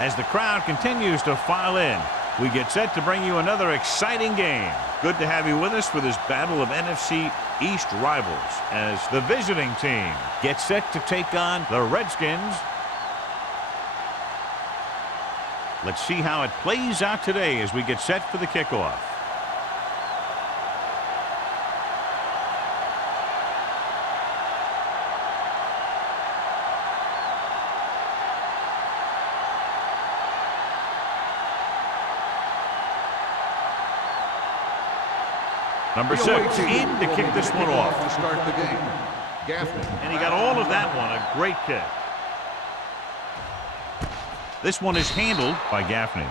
As the crowd continues to file in, we get set to bring you another exciting game. Good to have you with us for this battle of NFC East rivals as the visiting team gets set to take on the Redskins. Let's see how it plays out today as we get set for the kickoff. Number 6 in to kick this one off. To start the game. Gaffney. And he got all of that one. A great kick. This one is handled by Gaffney.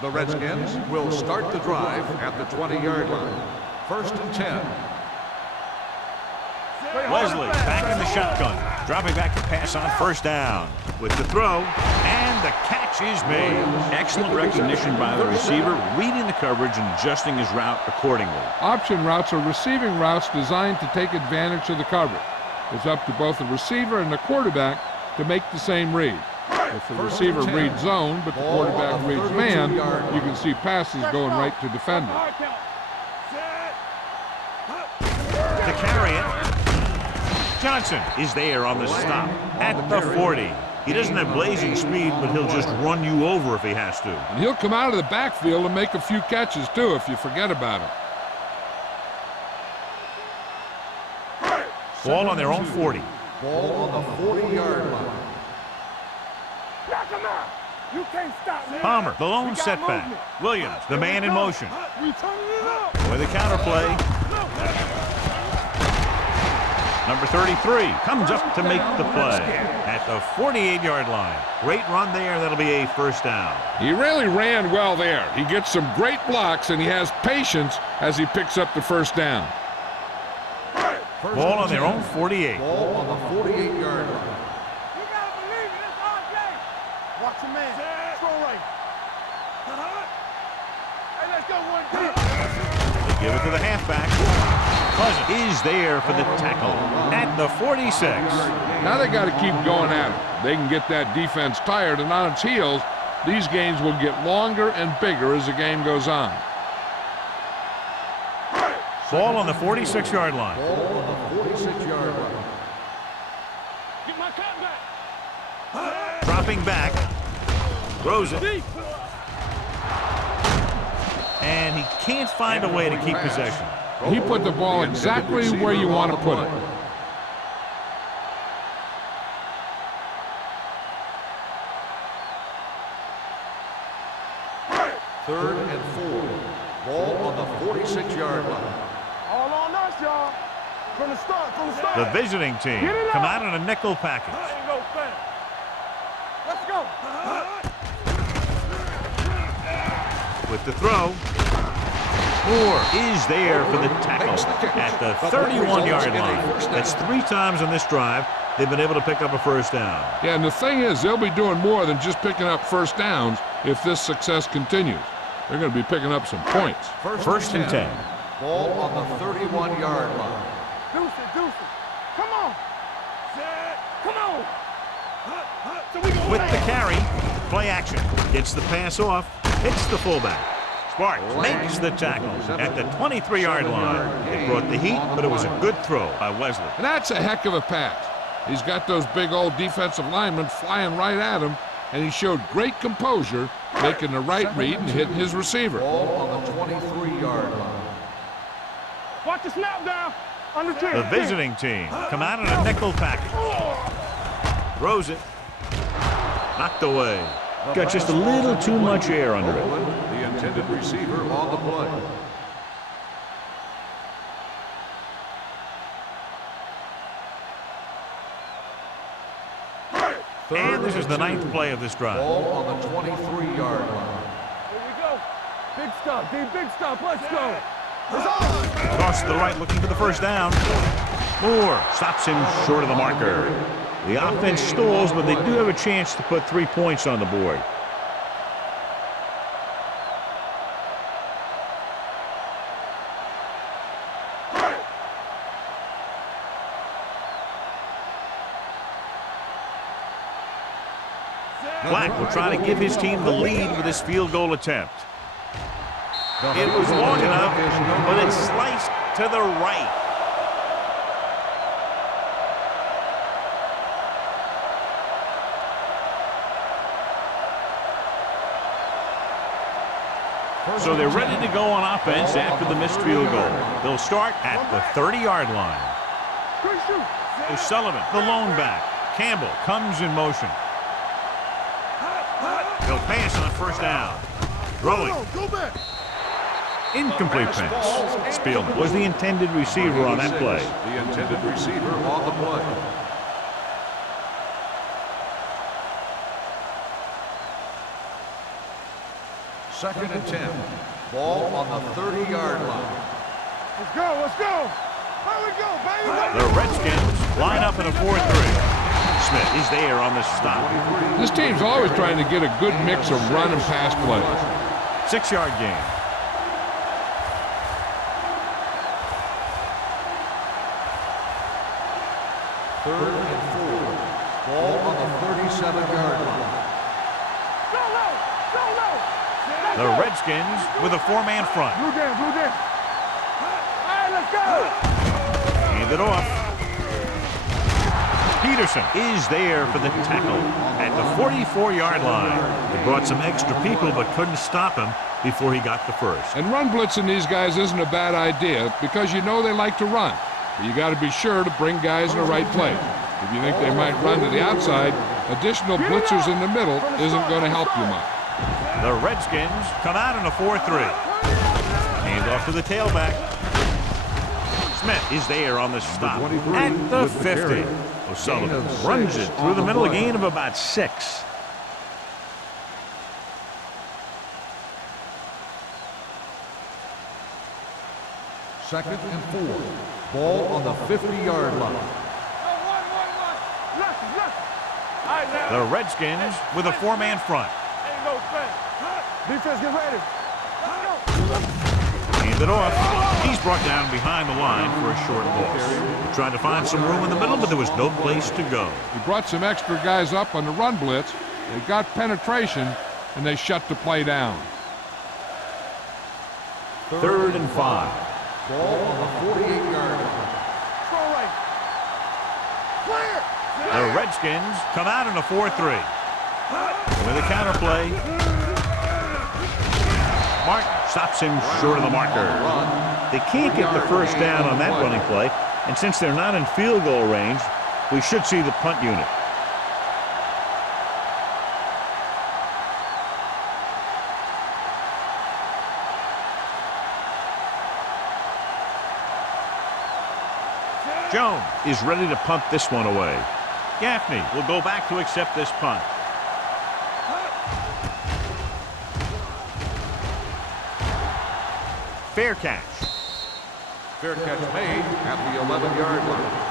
The Redskins will start the drive at the 20-yard line. 1st and 10. Wesley back in the shotgun, dropping back to pass on 1st down with the throw, and the catch is made. Excellent recognition by the receiver, reading the coverage and adjusting his route accordingly. Option routes are receiving routes designed to take advantage of the coverage. It's up to both the receiver and the quarterback to make the same read. If the receiver reads zone, but the quarterback reads man, you can see passes going right to defenders. To carry it, Johnson is there on the stop at the 40. He doesn't have blazing speed, but he'll just run you over if he has to. And he'll come out of the backfield and make a few catches, too, if you forget about him. Ball on their own 40. Ball on the 40-yard line. You can't stop me. Palmer, the lone setback. Williams, the man in motion. With a counterplay. Number 33 comes up to make the play at the 48-yard line. Great run there. That'll be a 1st down. He really ran well there. He gets some great blocks, and he has patience as he picks up the 1st down. Ball on their own 48. Ball on the 48-yard line. You gotta believe it. It's our game. Watch your man. Throw right. Hey, let's go one deep. They give it to the halfback. Pleasant is there for the tackle at the 46. Now they got to keep going at it. They can get that defense tired and on its heels. These games will get longer and bigger as the game goes on. Ball on the 46-yard line. Ball on the 46-yard line. Get my cut back. Dropping back. Throws it. And he can't find a way to keep possession. He put the ball exactly where you want to put it. Third and 4. Ball on the 46-yard line. All on us, y'all. From the start. The visiting team come out in a nickel package. Let's go. With the throw. Moore is there for the tackle at the 31-yard line. That's 3 times on this drive they've been able to pick up a 1st down. Yeah, and the thing is, they'll be doing more than just picking up 1st downs if this success continues. They're going to be picking up some points. 1st and 10. Ball on the 31-yard line. Deuce it. Come on. Come on. With the carry, play action. Gets the pass off, hits the fullback. Sparks makes the tackle at the 23-yard line. It brought the heat, but it was a good throw by Wesley. And that's a heck of a pass. He's got those big old defensive linemen flying right at him, and he showed great composure, making the right read and hitting his receiver. Ball on the 23-yard line. Watch the snap down. On the chin. The visiting team come out in a nickel package. Throws it. Knocked away. Got just a little too much air under it. The intended receiver on the play. And this is the 9th play of this drive. Ball on the 23-yard line. Here we go. Big stop, big stop. Let's go. Toss to the right, looking for the 1st down. Moore stops him short of the marker. The offense stalls, but they do have a chance to put 3 points on the board. Black will try to give his team the lead with this field goal attempt. It was long enough, but it's sliced to the right. So they're ready to go on offense after the missed field goal. They'll start at the 30-yard line. O'Sullivan, the lone back. Campbell comes in motion. He'll pass on first down. Throwing. Incomplete pass. Spielman was the intended receiver on that play. The intended receiver on the play. Second and 10. Ball on the 30-yard line. Let's go, let's go. Here we go, baby. The Redskins line up in a 4-3. Smith is there on the stop. This team's always trying to get a good mix of run and pass plays. 6-yard gain. Third and 4. Ball on the 37-yard line. Go low, go low. The Redskins with a 4-man front. Blue down, blue down. All right, let's go. Hand it off. Peterson is there for the tackle at the 44-yard line. He brought some extra people but couldn't stop him before he got the first. And run blitzing these guys isn't a bad idea because you know they like to run. But you got to be sure to bring guys in the right place. If you think they might run to the outside, additional blitzers in the middle isn't going to help you much. The Redskins come out in a 4-3. Hand off to the tailback. Smith is there on the stop at the 50. O'Sullivan runs it through the middle, a gain of about 6. Second and 4. Ball on the 50-yard line. The Redskins with a 4-man front. Ain't no thing. Defense, get ready. Hand it off. He's brought down behind the line for a short loss. He tried to find some room in the middle, but there was no place to go. He brought some extra guys up on the run blitz. They got penetration, and they shut the play down. Third and 5. Ball on the 48-yard line. Throw right. Clear. The Redskins come out in a 4-3. With a counter play. Martin stops him short of the marker. They can't get the first down on that running play, and since they're not in field goal range, we should see the punt unit. Jones is ready to punt this one away. Gaffney will go back to accept this punt. Fair catch. Fair catch made at the 11-yard line.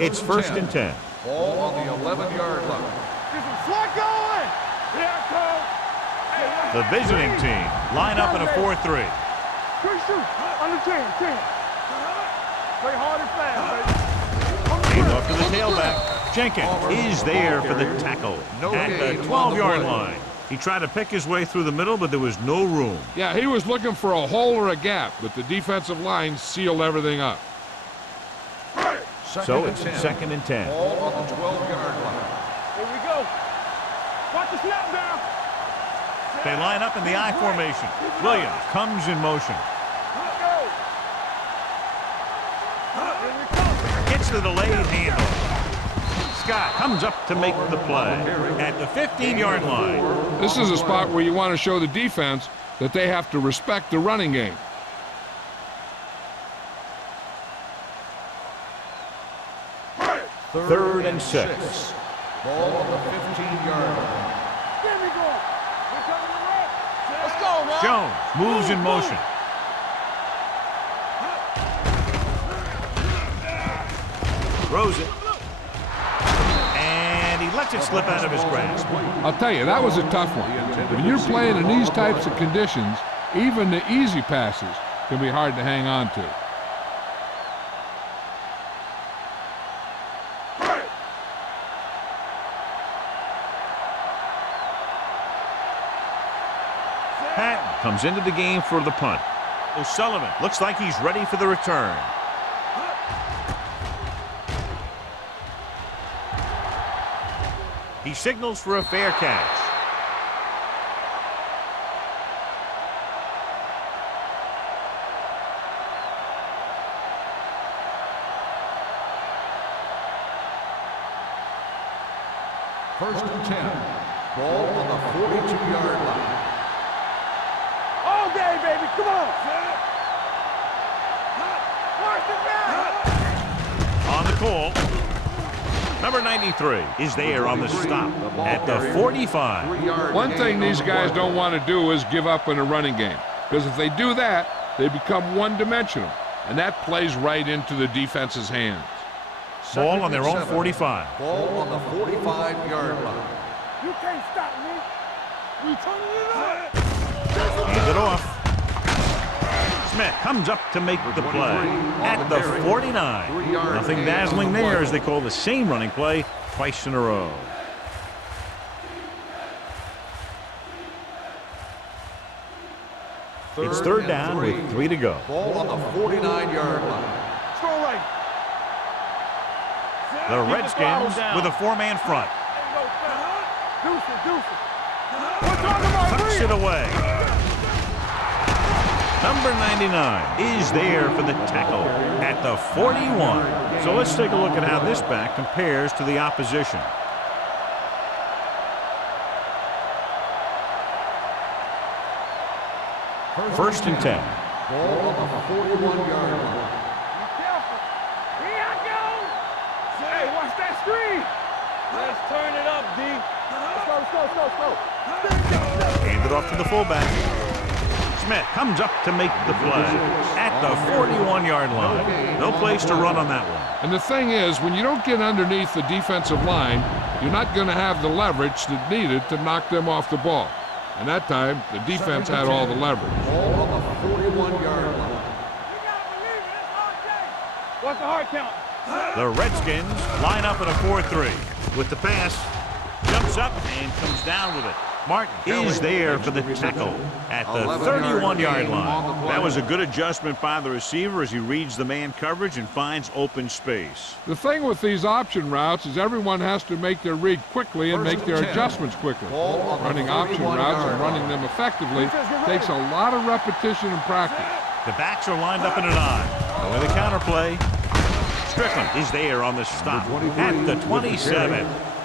It's first and 10. Ball on the 11-yard line. Get some slack going. Here it comes. The visiting team line up in a 4-3. Quick shoot. Under 10. Play hard and fast, baby. Hand off to the tailback. Jenkins is there for the tackle at the 12-yard line. He tried to pick his way through the middle, but there was no room. Yeah, he was looking for a hole or a gap, but the defensive line sealed everything up. So it's second and 10. Ball on the 12-yard line. Here we go. Watch the snap down. They line up in the I formation. Williams comes in motion. Gets the delayed handoff. Scott comes up to make the play at the 15-yard line. This is a spot where you want to show the defense that they have to respect the running game. Third and 6. Ball on the 15-yard line. There we go. We're coming to roll. Let's go, man. Jones moves in motion. Throws it. And he lets it slip out of his grasp. I'll tell you, that was a tough one. When you're playing in these types of conditions, Even the easy passes can be hard to hang on to. Patton comes into the game for the punt. O'Sullivan looks like he's ready for the return. He signals for a fair catch. First and 10. Ball on the 42-yard line. All day, baby. Come on. March it back. On the call, number 93 is there on the stop at the 45. One thing these guys don't want to do is give up in a running game, because if they do that, they become one-dimensional, and that plays right into the defense's hands. Ball on their own 45. Ball on the 45-yard line. You can't stop me. We turning it up. Hands it off. Smith comes up to make the play at the 49. Nothing dazzling there as they call the same running play twice in a row. It's third down with 3 to go. Ball on the 49-yard line. Throw right. The Redskins with a 4-man front. Deuce it. What's on the right? Tucks it away. Number 99 is there for the tackle at the 41. So let's take a look at how this back compares to the opposition. First and 10. Ball on the 41-yard line. Be careful. Here I go. Hey, watch that screen. Let's turn it up, D. Let's go. Hand it off to the fullback. Smith comes up to make the play at the 41-yard line. No place to run on that one. And the thing is, when you don't get underneath the defensive line, you're not going to have the leverage that's needed to knock them off the ball. And that time, the defense had all the leverage. Ball on the 41-yard line. What's the hard count? The Redskins line up in a 4-3. With the pass, jumps up and comes down with it. Martin is there for the tackle at the 31-yard line. That was a good adjustment by the receiver as he reads the man coverage and finds open space. The thing with these option routes is everyone has to make their read quickly and make their adjustments quickly. Running option routes and running them effectively takes a lot of repetition and practice. The backs are lined up in an I. With a counterplay, Strickland is there on the stop at the 27.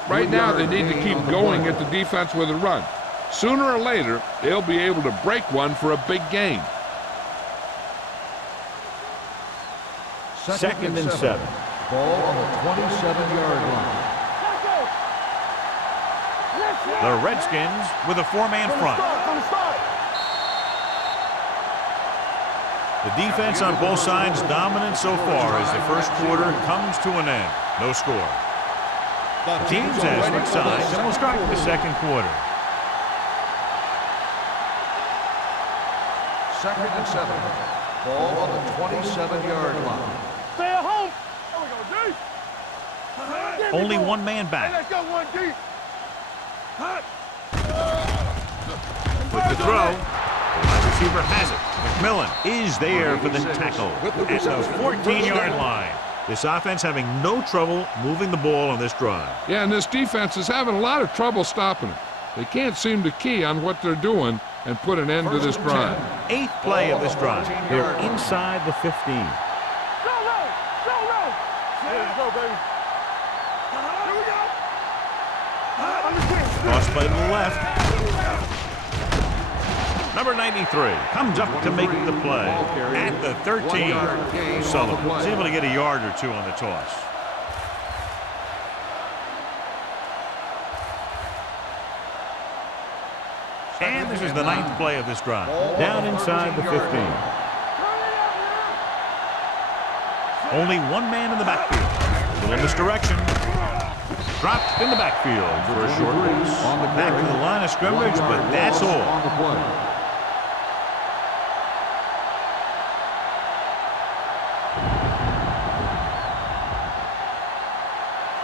Right now, they need to keep going at the defense with a run. Sooner or later, they'll be able to break one for a big gain. Second and 7. Ball on the 27-yard line. The Redskins with a 4-man front. The defense on both sides dominant so far as the first quarter comes to an end. No score. The teams have switched sides and will start the second quarter. Second and 7. Ball on the 27-yard line. Stay at home. There we go, D. Only one man Hey, back. let's go, 1D. With the throw, the wide receiver has it. McMillan is there for the tackle at the 14-yard line. This offense having no trouble moving the ball on this drive. Yeah, and this defense is having a lot of trouble stopping it. They can't seem to key on what they're doing and put an end to this drive. 8th play of this drive. They're inside the 15. Go low. There we go, baby. Here we go. On the 10. Cross play to the left. Number 93 comes up to make the play at the 13. Sullivan is able to get a yard or two on the toss. And this is the 9th play of this drive. Down inside the 15. Only one man in the backfield. A little misdirection. Dropped in the backfield for a short race. Back to the line of scrimmage, but that's all.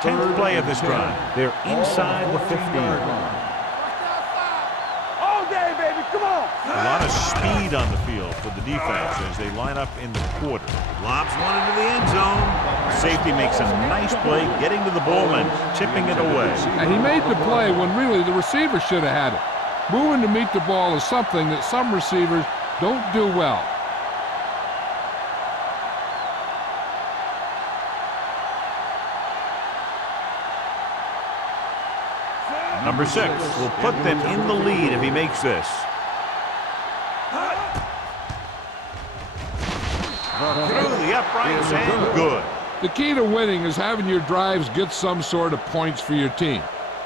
10th play of this drive. They're inside the 15. All day, baby. Come on. A lot of speed on the field for the defense as they line up in the quarter. Lobs one into the end zone. Safety makes a nice play getting to the ball and chipping it away. And he made the play when really the receiver should have had it. Moving to meet the ball is something that some receivers don't do well. Number 6 will put them in the lead if he makes this. Through the uprights and good. The key to winning is having your drives get some sort of points for your team.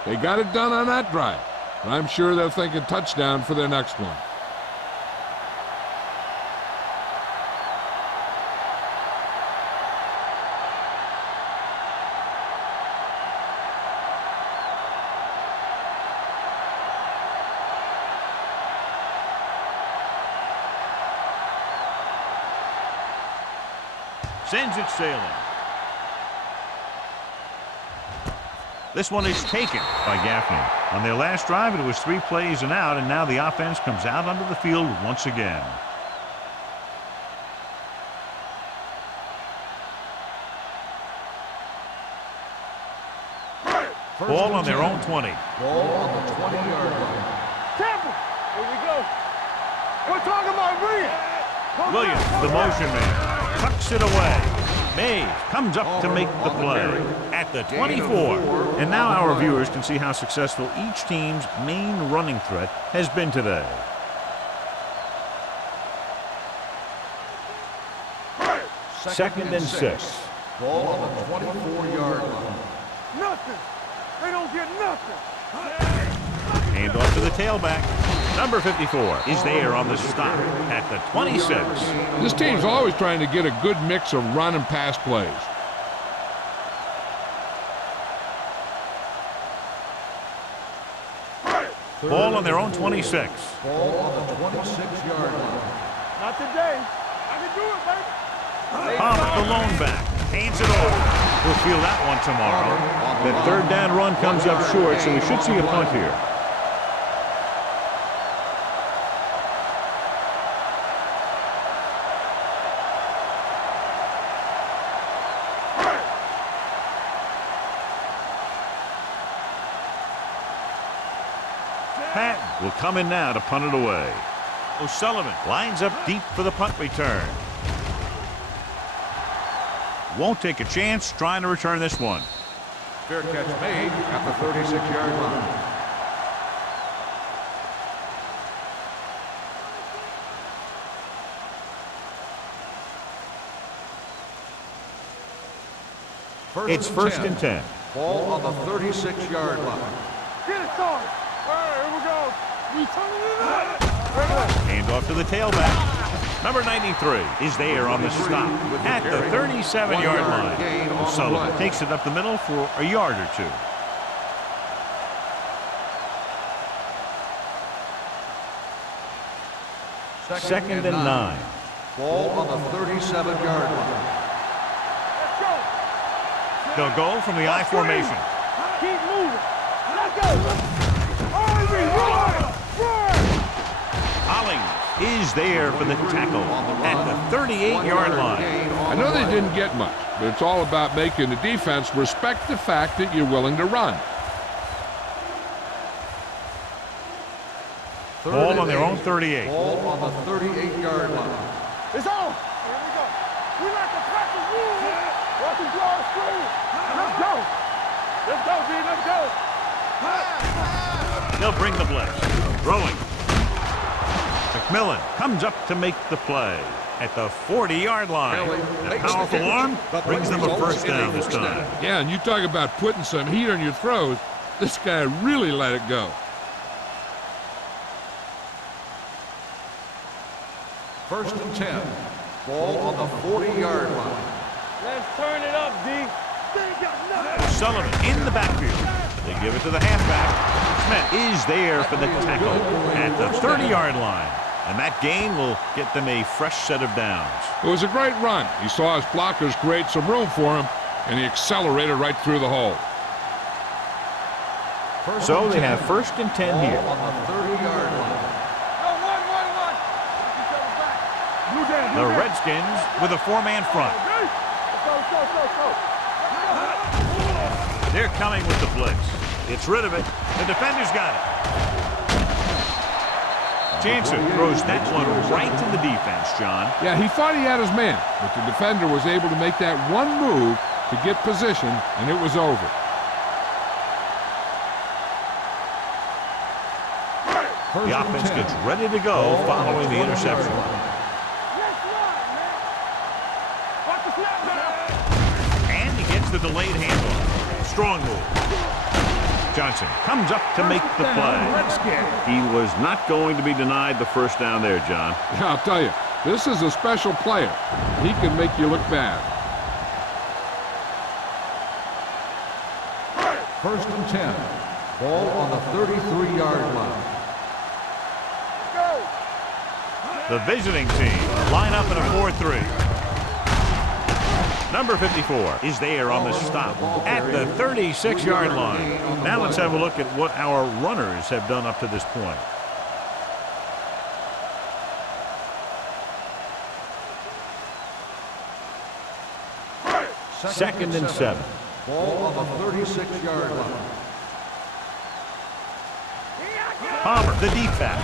They got it done on that drive. And I'm sure they're thinking touchdown for their next one. Sends it sailing. This one is taken by Gaffney. On their last drive, it was 3 plays and out, and now the offense comes out onto the field once again. Ball on their own 20. Ball on the 20-yard line. Careful. Here we go. We're talking about Williams, the motion man, tucks it away. Mays comes up to make the play at the 24. And now our viewers can see how successful each team's main running threat has been today. Second and 6. Ball on the 24-yard line. Nothing. They don't get nothing. Hand off to the tailback. Number 54 is there on the stop at the 26. This team's always trying to get a good mix of run and pass plays. Ball on their own 26. Ball on the 26-yard line. Not today. I can do it, baby. Palmer, the lone back, hands it off. We'll feel that one tomorrow. That third down run comes up short, so we should see a punt here. Patton will come in now to punt it away. O'Sullivan lines up deep for the punt return. Won't take a chance trying to return this one. Fair catch made at the 36-yard line. It's first and 10. Ball on the 36-yard line. Get it started. All right, here we go. We turning it up. Hand off to the tailback. Number 93 is there on the stop at the 37-yard line. O'Sullivan takes it up the middle for a yard or two. Second and 9. Ball on the 37-yard line. Let's go. They'll go from the I formation. Keep moving. Let's go. Army, run! Run! Hollings is there for the tackle at the 38-yard line. I know they didn't get much, but it's all about making the defense respect the fact that you're willing to run. Ball on their own 38. Ball on the 38-yard line. It's on. Here we go. We like to practice rules. Watch the draw screen. Let's go. Let's go, B. Let's go. They'll bring the blitz. Throwing. McMillan comes up to make the play at the 40-yard line. That powerful arm brings them a first down this time. Yeah, and you talk about putting some heat on your throws. This guy really let it go. First and 10. Ball on the 40-yard line. Let's turn it up, D. They ain't got nothing. Sullivan in the backfield. They give it to the halfback. Smith is there for the tackle at the 30-yard line. And that gain will get them a fresh set of downs. It was a great run. He saw his blockers create some room for him, and he accelerated right through the hole. So they have first and 10 Ball here. on the 30-yard line. The Redskins with a 4-man front. They're coming with the blitz. It's rid of it. The defender's got it. Jansen throws that one right to the defense, John. Yeah, he thought he had his man, but the defender was able to make that one move to get position, and it was over. The offense gets ready to go following the interception. And he gets the delayed handoff. Strong move. Johnson comes up to make the play. He was not going to be denied the first down there, John. Yeah, I'll tell you, this is a special player. He can make you look bad. First and 10. Ball on the 33-yard line. The visiting team line up in a 4-3. Number 54 is there on the stop at the 36-yard line. Now let's have a look at what our runners have done up to this point. Second and 7. Ball on the 36-yard line. Palmer, the deep back.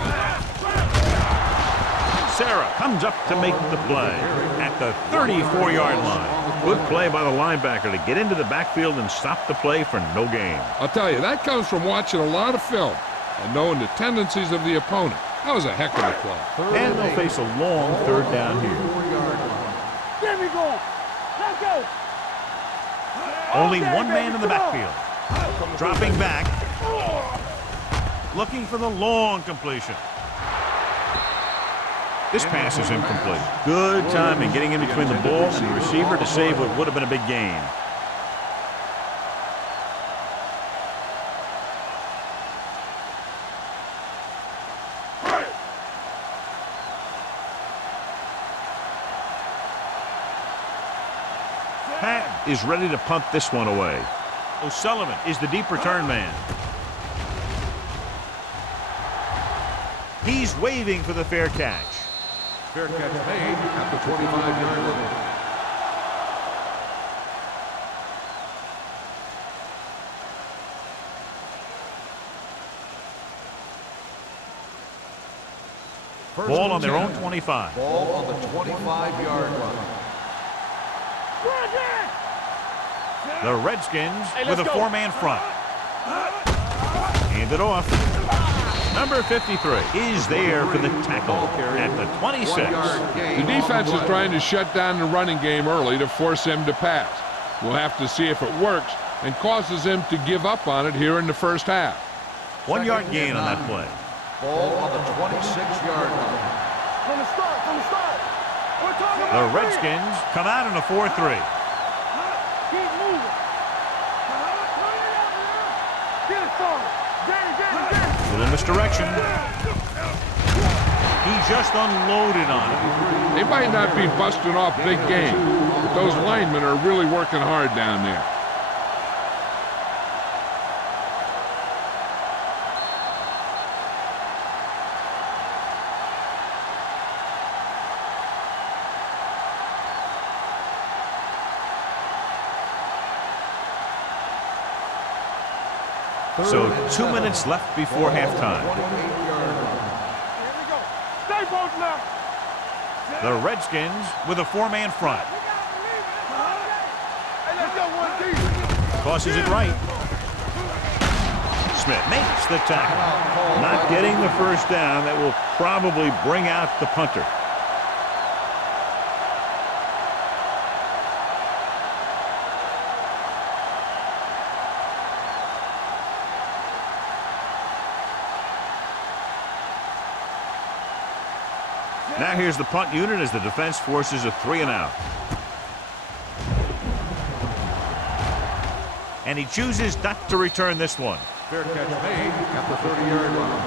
Sarah comes up to make the play at the 34-yard line. Good play by the linebacker to get into the backfield and stop the play for no gain. I'll tell you, that comes from watching a lot of film and knowing the tendencies of the opponent. That was a heck of a play. And they'll face a long third down here. There we go. Let's go. Only one man in the backfield. Dropping back. Looking for the long completion. This pass is incomplete. Good timing getting in between the ball and the receiver to save what would have been a big gain. Pat is ready to punt this one away. O'Sullivan is the deep return man. He's waving for the fair catch. Fair catch made at the 25-yard line. Ball on their own 25. Ball on the 25-yard line. The Redskins with a 4-man front. Hand it off. Number 53 is there for the tackle at the 26. The defense is trying to shut down the running game early to force him to pass. We'll have to see if it works and causes him to give up on it here in the first half. 1 yard gain on that play. Ball on the 26-yard line. From the start. We're talking The about Redskins come out in a 4-3. Keep moving. Get it started. Get it. Little misdirection. He just unloaded on it. They might not be busting off big game, but those linemen are really working hard down there. So 2 minutes left before halftime. Stay both now. The Redskins with a 4-man front. Hey, let's go one deep. Tosses it right. Smith makes the tackle. Not getting the first down. That will probably bring out the punter. Now here's the punt unit as the defense forces a 3-and-out. And he chooses not to return this one. Fair catch made at the 30-yard line.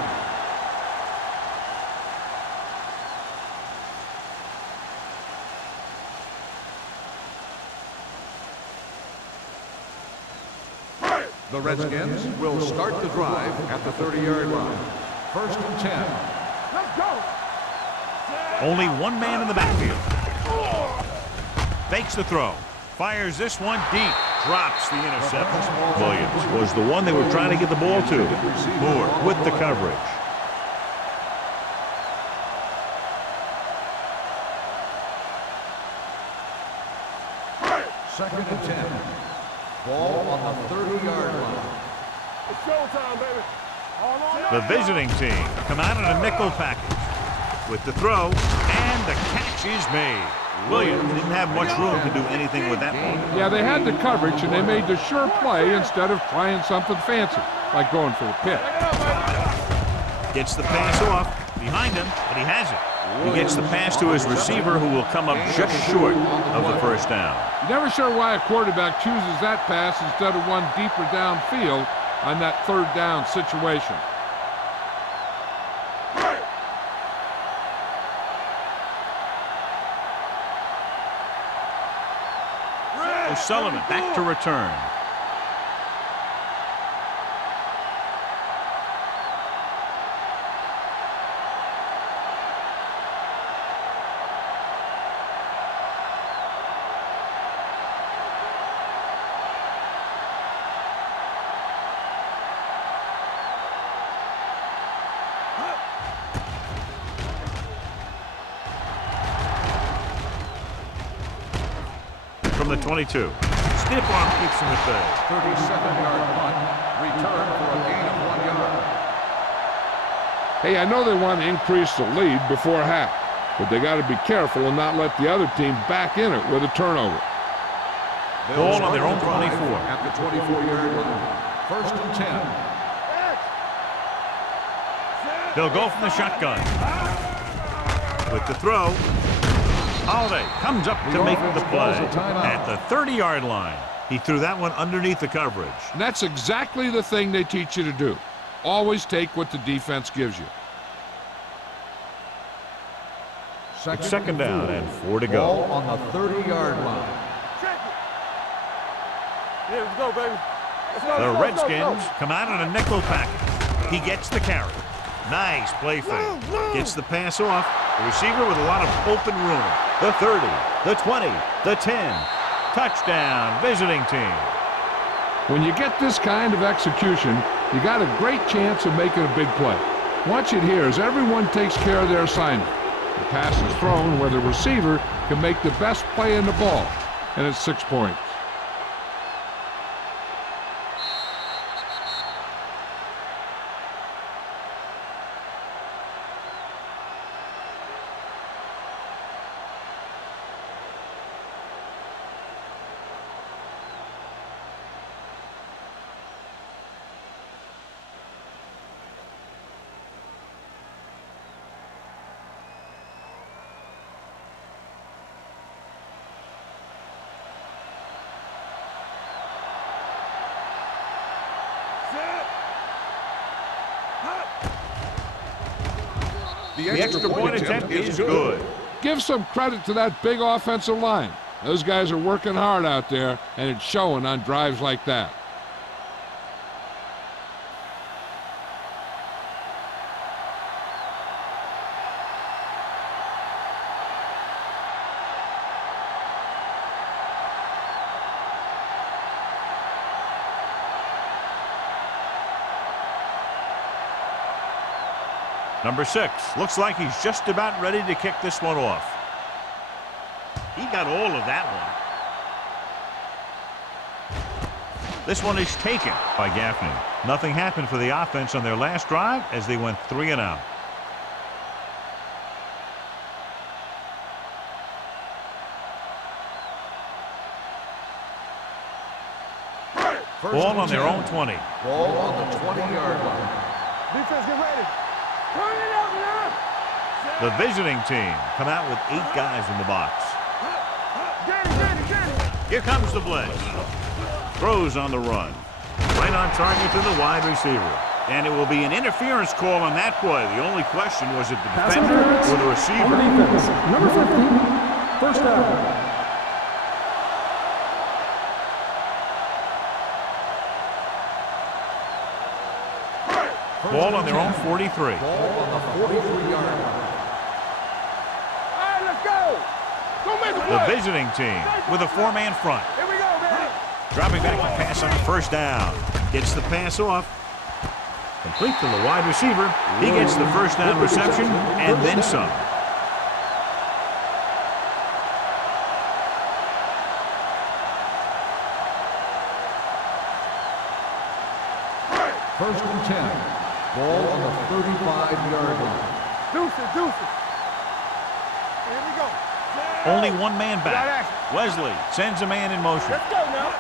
The Redskins will start the drive at the 30-yard line. First and 10. Let's go. Only one man in the backfield. Fakes the throw. Fires this one deep. Drops the interception. Williams was the one they were trying to get the ball to. Moore with the coverage. Second and 10. Ball on the 30-yard line. It's showtime, baby. All on The visiting team come out in a nickel package. With the throw, and the catch is made. Williams didn't have much room to do anything with that one. Yeah, they had the coverage, and they made the sure play instead of trying something fancy, like going for the pick. Gets the pass off. Behind him, but he has it. He gets the pass to his receiver, who will come up just short of the first down. You're never sure why a quarterback chooses that pass instead of one deeper downfield on that third down situation. O'Sullivan back to return. From the 22. Stiff arm keeps him at bay. 37-yard punt. Return for a gain of 1 yard. Hey, I know they want to increase the lead before half, but they got to be careful and not let the other team back in it with a turnover. Ball on their own 24. At the 24-yard line. First and 10. They'll go from the shotgun. With the throw, Holiday comes up to make the play at the 30-yard line. He threw that one underneath the coverage. And that's exactly the thing they teach you to do. Always take what the defense gives you. It's second down and 4 to Ball go. on the 30-yard line. Yeah, let's go, baby. Let's go, The let's go, Redskins let's go. come out in a nickel package. He gets the carry. Nice play fake. Gets the pass off. The receiver with a lot of open room. The 30, the 20, the 10. Touchdown, visiting team. When you get this kind of execution, you got a great chance of making a big play. Watch it here as everyone takes care of their assignment. The pass is thrown where the receiver can make the best play in the ball, and it's 6 points. The extra point attempt is good. Give some credit to that big offensive line. Those guys are working hard out there, and it's showing on drives like that. Number 6. Looks like he's just about ready to kick this one off. He got all of that one. This one is taken by Gaffney. Nothing happened for the offense on their last drive as they went 3 and out. Ball on their own 20. Ball on the 20-yard line. Defense, get ready. Turn it up now. The visiting team come out with 8 guys in the box. Get it. Here comes the blitz. Throws on the run. Right on target to the wide receiver. And it will be an interference call on that play. The only question was it the defender or the receiver. Defense. Number 15, first down. Ball on their own 43. Ball on the 43-yard line. All right, let's go. Don't make a The play. visiting team with a 4-man front. Here we go, man. Dropping back to pass on first down. Gets the pass off. Complete to the wide receiver. He gets the first down reception and then some. First and 10. Ball on the 35-yard line. Deuce it, deuce it. Here we go. Only one man back. Wesley sends a man in motion. Let's go now.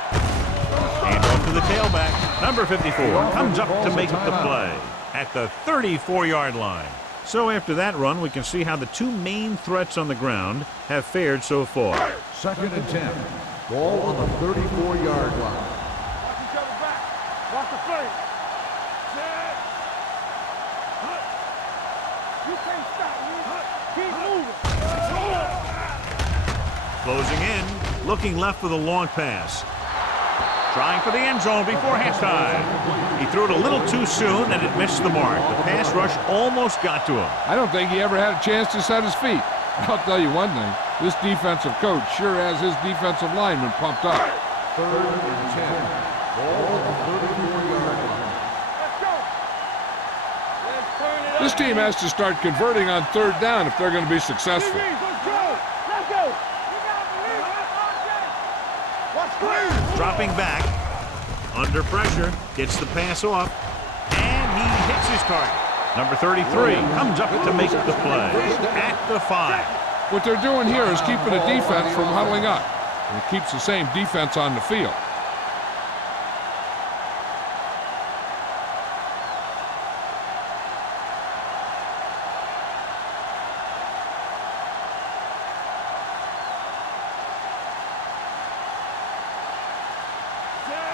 And off to the tailback. Number 54 comes up to make the play at the 34-yard line. So after that run, we can see how the two main threats on the ground have fared so far. Second and 10. Ball on the 34-yard line. Watch each other back. Watch the flank. Set. You can't stop me. Keep moving. Closing in, looking left for the long pass. Trying for the end zone before halftime. He threw it a little too soon and it missed the mark. The pass rush almost got to him. I don't think he ever had a chance to set his feet. I'll tell you one thing, this defensive coach sure has his defensive lineman pumped up. Third and 10. Ball on the 34-yard line. Let's go. Let's turn it up. This team has to start converting on third down if they're going to be successful. Let's go. Let's go. You gotta believe it. Watch screen. Dropping back, under pressure, gets the pass off, and he hits his target. Number 33 comes up to make the play at the 5. What they're doing here is keeping the defense from huddling up, and it keeps the same defense on the field.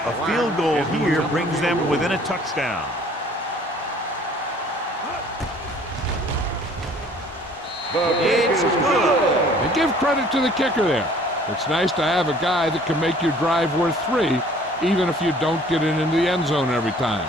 A field goal here brings them within a touchdown. It's good. And give credit to the kicker there. It's nice to have a guy that can make your drive worth 3, even if you don't get it into the end zone every time.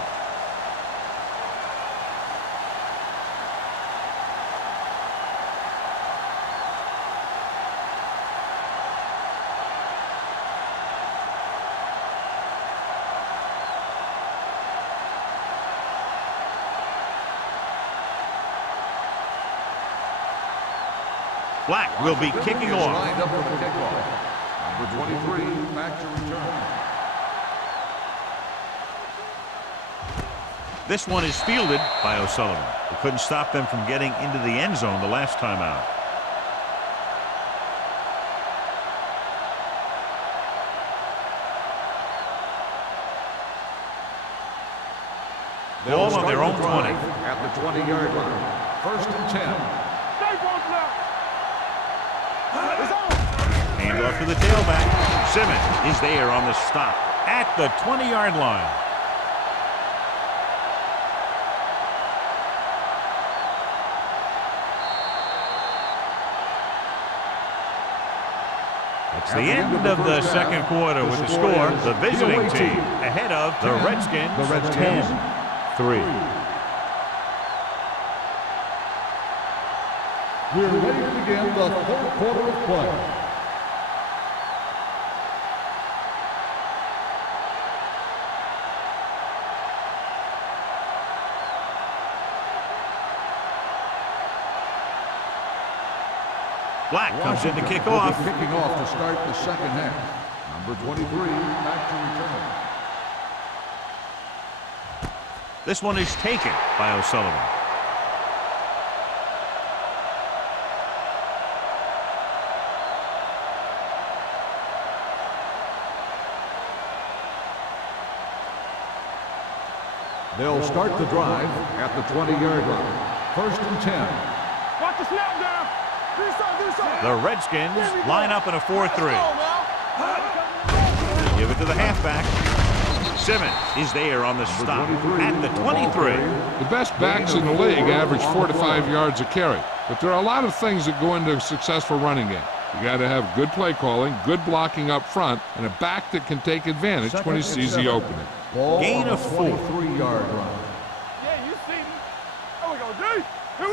Black will be kicking off. Lined up for the kickoff. Number 23 back to return. This one is fielded by O'Sullivan. He couldn't stop them from getting into the end zone the last time out. Ball on their own 20. At the 20-yard line. First and 10. Hand off to the tailback. Simmons is there on the stop at the 20-yard line. It's the end of the second quarter with the score. The visiting team ahead of the Redskins 10-3. We're ready to begin the third quarter of play. Black comes in to kick off. Kicking off to start the second half. Number 23 back to return. This one is taken by O'Sullivan. They'll start the drive at the 20-yard line. First and 10. Watch the snap down. Do something. The Redskins line up in a 4-3. Give it to the halfback. Simmons is there on the stop at the 23. The best backs in the league average 4 to 5 yards a carry, but there are a lot of things that go into a successful running game. You got to have good play calling, good blocking up front, and a back that can take advantage when he sees the opening. Ball Gain on of 4. 23-yard line. Yeah, you see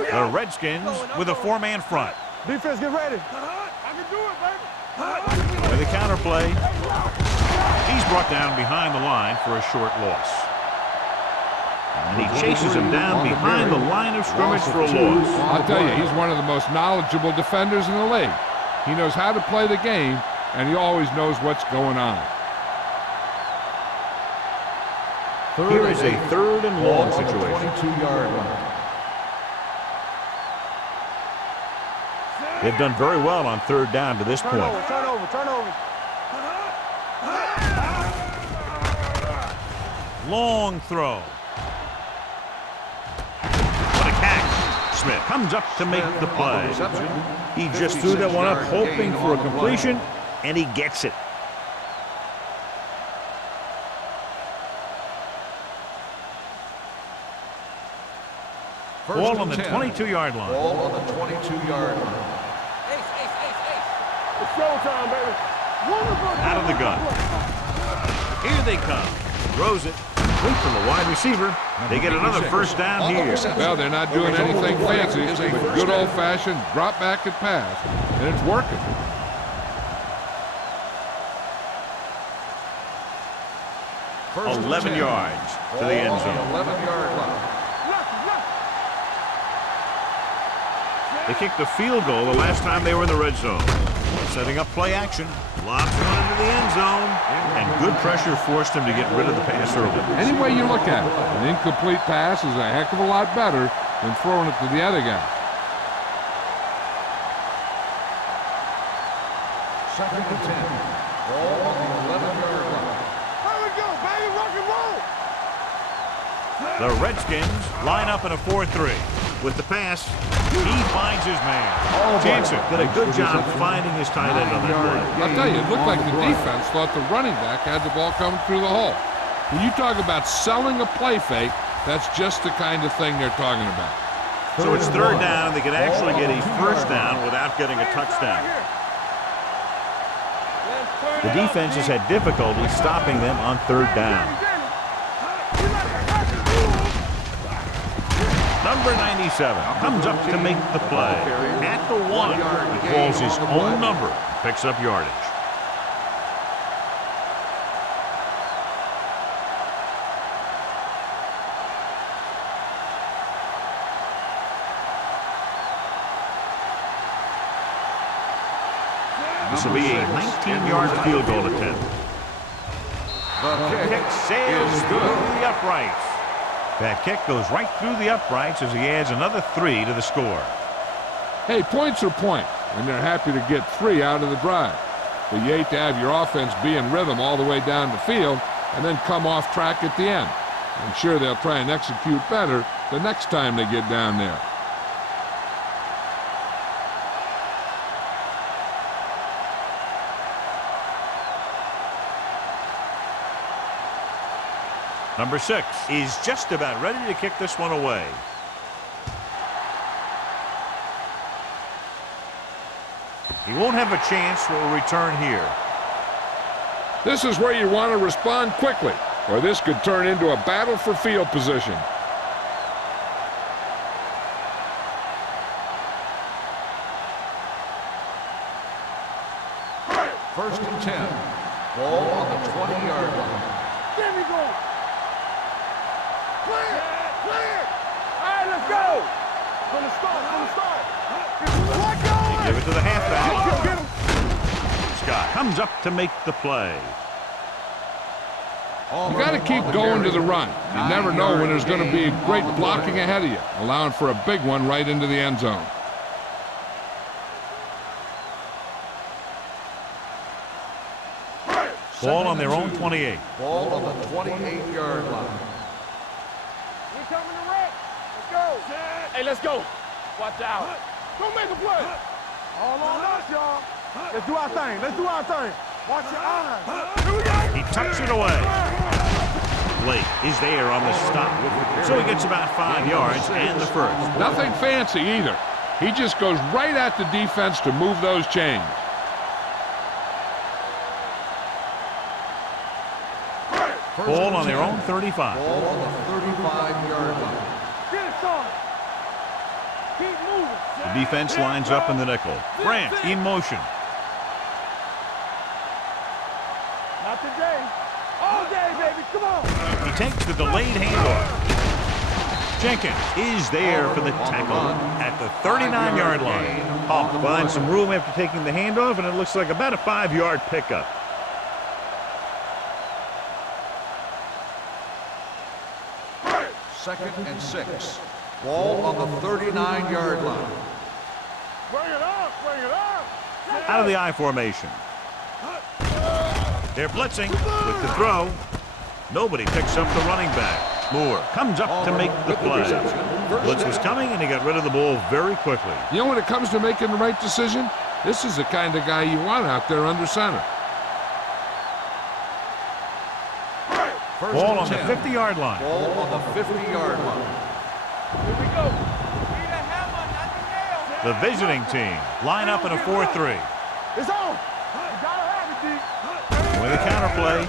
The Redskins with a four-man front. Defense, get ready. I can do it, baby. With a counter play, he's brought down behind the line for a short loss. And he chases him down behind the line of scrimmage for a loss. I'll tell you, he's one of the most knowledgeable defenders in the league. He knows how to play the game, and he always knows what's going on. Here is a third and long situation. 22-yard line. They've done very well on third down to this point. Turn over. Long throw. What a catch. Smith comes up to make the play. He just threw that one up hoping for a completion, and he gets it. Ball on the 22-yard line. Ball on the 22-yard line. It's showtime, baby. Out of the gun. Here they come. Throws it. Complete from the wide receiver. They get another first down here. Well, they're not doing anything fancy, but good old-fashioned drop back and pass, and it's working. First 11 10. yards to the end zone. 11-yard line. They kicked a field goal the last time they were in the red zone. Setting up play action. Lobs one into the end zone. And good pressure forced him to get rid of the pass early. Any way you look at it, an incomplete pass is a heck of a lot better than throwing it to the other guy. Second and 10. Ball on the 11-yard line. Here we go, baby. Rock and roll. The Redskins line up in a 4-3. With the pass, he finds his man. Jansen did a good job finding his tight end on that play. I'll tell you, it looked like the defense thought the running back had the ball coming through the hole. When you talk about selling a play fake, that's just the kind of thing they're talking about. So it's third down, and they can actually get a first down without getting a touchdown. The defense has had difficulty stopping them on third down. Number 97 comes up to make the play. At the 1, he calls his own number, picks up yardage. This will be a 19-yard field goal attempt. The Kick sails through the uprights. That kick goes right through the uprights as he adds another 3 to the score. Hey, points are points, and they're happy to get 3 out of the drive. But you hate to have your offense be in rhythm all the way down the field and then come off track at the end. I'm sure they'll try and execute better the next time they get down there. Number 6 is just about ready to kick this one away. He won't have a chance for a return here. This is where you want to respond quickly, or this could turn into a battle for field position. First and 10. Ball on the 20-yard line. There we go. Clear. All right, let's go. From the start. What going? Give it to the halfback. Get him. Scott comes up to make the play. You got to keep going to the run. You never know when there's going to be great blocking ahead of you, allowing for a big one right into the end zone. Ball on their own 28. Ball on the 28-yard line. We coming to wreck. Let's go. Hey, let's go. Watch out. Don't make a play. All on us, y'all. Let's do our thing. Watch your eyes. Here we go. He tucks it away. Blake is there on the stop. So he gets about 5 yards and the first. Nothing fancy either. He just goes right at the defense to move those chains. Ball on their own 35. Ball on the 35-yard line. Get it, son. The defense lines up in the nickel. Grant in motion. Not today. All day, baby. Come on. He takes the delayed handoff. Jenkins is there for the tackle at the 39-yard line. Hawk finds some room after taking the handoff, and it looks like about a 5-yard pickup. Second and 6. Ball on the 39-yard line. Bring it up. Bring it up. Out of the I formation. They're blitzing with the throw. Nobody picks up the running back. Moore comes up to make the play. Blitz was coming, and he got rid of the ball very quickly. You know, when it comes to making the right decision, this is the kind of guy you want out there under center. Ball on the 50-yard line. Ball on the 50-yard line. Here we go. Need a hammer, not the nail. The visiting team line up in a 4-3. It's on. You gotta have it, D. With a counterplay.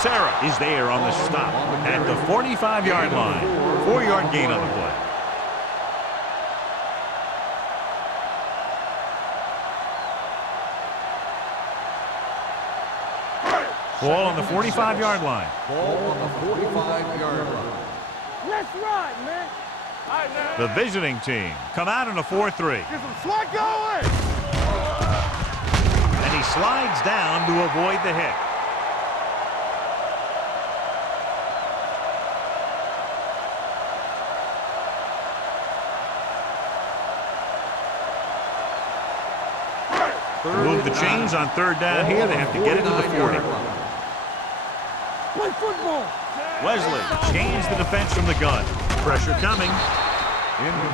Sarah is there on the stop at the 45-yard line. 4-yard gain on the play. Ball on the 45-yard line. Ball on the 45-yard line. Let's run, man. All right, now. The visiting team come out in a 4-3. Get some swat going. And he slides down to avoid the hit. Move the chains on third down here. They have to get into the 40. Play football. Wesley gains the defense from the gun. Pressure coming.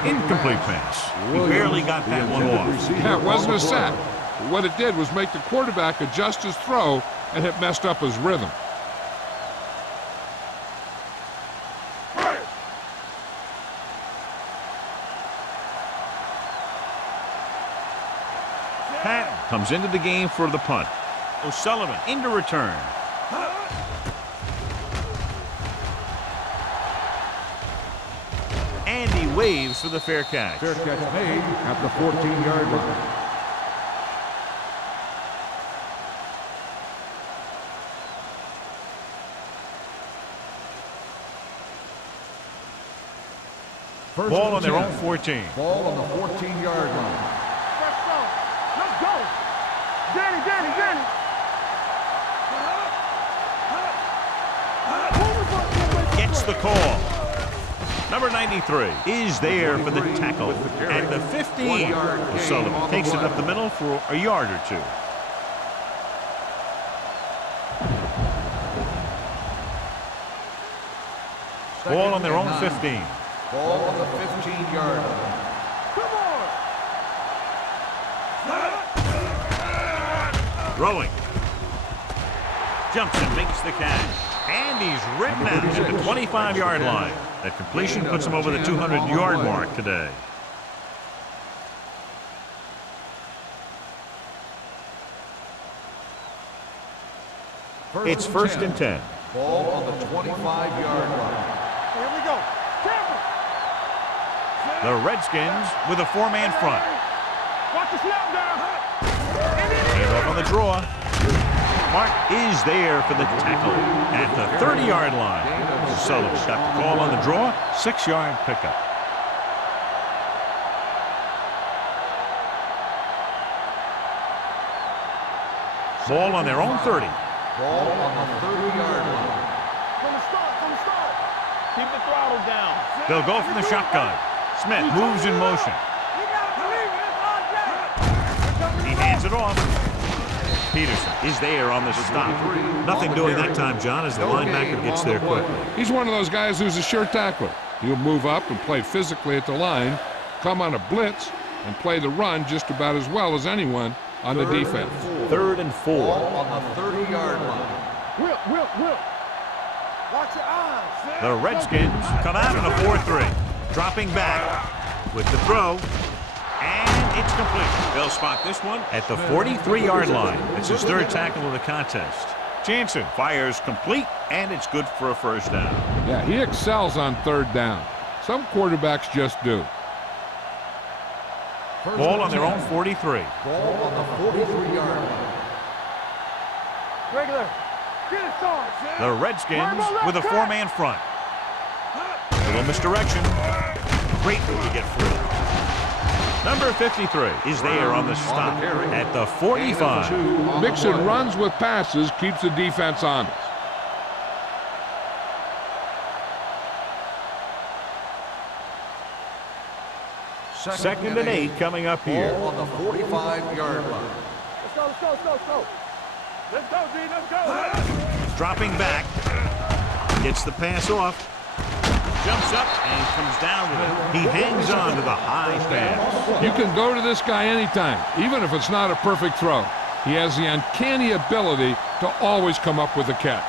Incomplete pass. He barely got that one off. Yeah, it wasn't a sack. But what it did was make the quarterback adjust his throw, and it messed up his rhythm. Patton comes into the game for the punt. O'Sullivan into return. And he waves for the fair catch. Fair catch made at the 14-yard line. Ball on their own 14. Ball on the 14-yard line. Let's go. Danny. Gets the call. Number 93 is there for the tackle at the 15. O'Sullivan takes it up the middle for a yard or two. Ball on their own 15. Ball on the 15-yard line. Come on. Throwing. Jumps and makes the catch. And he's ridden out at the 25-yard line. That completion puts him over the 200-yard mark today. It's first and 10. Ball on the 25-yard line. Here we go. Careful. The Redskins with a 4-man front. Watch the snap down. Handoff on the draw. Mark is there for the tackle at the 30-yard line. Sullivan got the call on the draw. 6-yard pickup. Ball on their own 30. Ball on the 30-yard line. From the start. Keep the throttle down. They'll go from the shotgun. Smith moves in motion. You gotta believe it. It's all day. He hands it off. Peterson is there on the stop. Nothing doing that time, John, as the linebacker gets there quickly. He's one of those guys who's a sure tackler. He'll move up and play physically at the line, come on a blitz, and play the run just about as well as anyone on the defense. 3rd and 4. Ball on the 30-yard line. Whip. Watch your eyes. The Redskins come out in a 4-3. Dropping back with the throw. And it's complete. They'll spot this one at the 43-yard line. It's his 3rd tackle of the contest. Jansen fires complete, and it's good for a first down. Yeah, he excels on 3rd down. Some quarterbacks just do. Ball on their own 43. Ball on the 43-yard line. Regular. Get it, son. The Redskins with a four-man front. Little misdirection. Great move to get free. Number 53 is there on the stop at the 45. Mixing runs with passes keeps the defense honest. Second and 8 coming up here. Ball on the 45-yard line. Let's go, let's go, let's go, let's go. Let's go, G, let's go. Dropping back. Gets the pass off. Jumps up and comes down with it. He hangs on to the high pass. You can go to this guy anytime, even if it's not a perfect throw. He has the uncanny ability to always come up with a catch.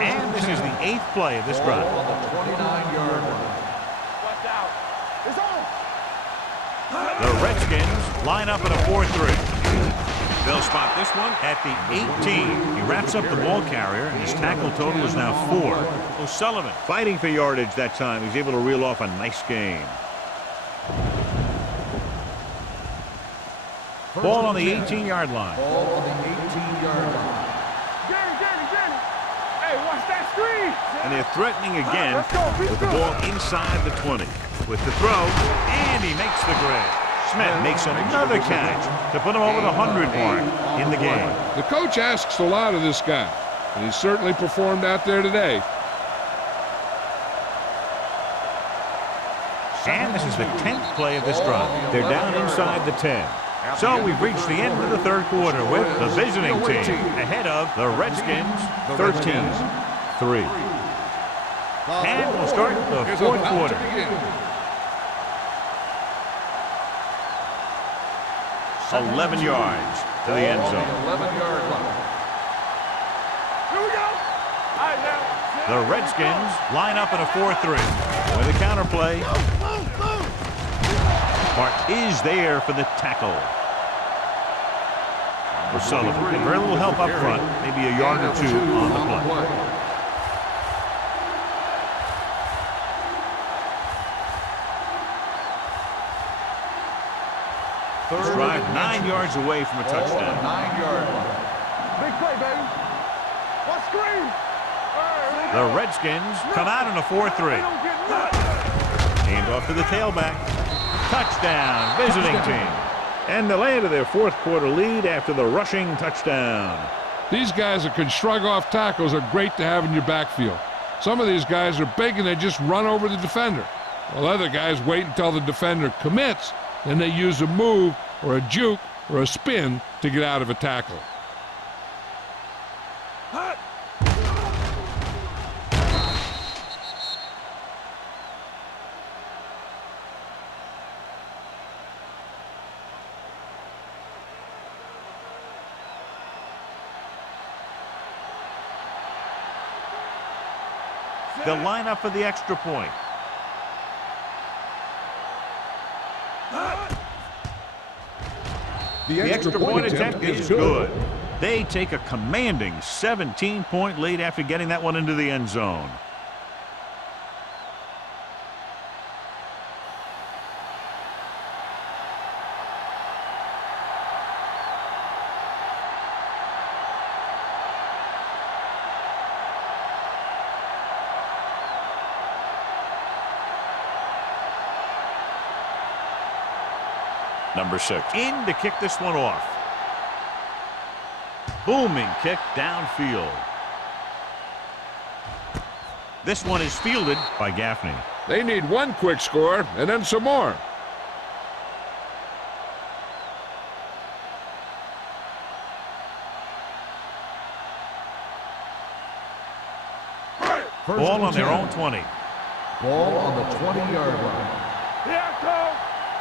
And this is the 8th play of this drive. Ball on the 29-yard line. Watch out. It's on. The Redskins line up in a 4-3. They'll spot this one at the 18. He wraps up the ball carrier, and his tackle total is now 4. O'Sullivan fighting for yardage that time. He's able to reel off a nice gain. Ball on the 18-yard line. Ball on the 18-yard line. Get it. Hey, watch that screen. And they're threatening again Let's go, with the ball inside the 20. With the throw, and he makes the grab. Smith makes another catch to put him over the 100 mark in the game. The coach asks a lot of this guy, and he certainly performed out there today. And this is the 10th play of this drive. They're down inside the 10. So we've reached the end of the third quarter with the visiting team ahead of the Redskins 13-3. And we'll start the fourth quarter. Second 11 yards to the end zone. 11-yard line. Here we go. All right, now. The Redskins line up in a 4-3. With a counter play. Hart is there for the tackle. O'Sullivan, very little help up front. Maybe a yard or two on the play. This drive 9 yards away from a touchdown. 9-yard line. Big play, baby. What screen? The Redskins come out in a 4-3. Hand off to the tailback. Touchdown, visiting team. And they land to their fourth quarter lead after the rushing touchdown. These guys that can shrug off tackles are great to have in your backfield. Some of these guys are big and they just run over the defender, while other guys wait until the defender commits, then they use a move or a juke or a spin to get out of a tackle. They'll line up for the extra point. The extra point attempt is good. They take a commanding 17-point lead after getting that one into the end zone. Number 6 in to kick this one off. Booming kick downfield. This one is fielded by Gaffney. They need one quick score and then some more. Ball on their own 20. Ball on the 20-yard line. Here I come.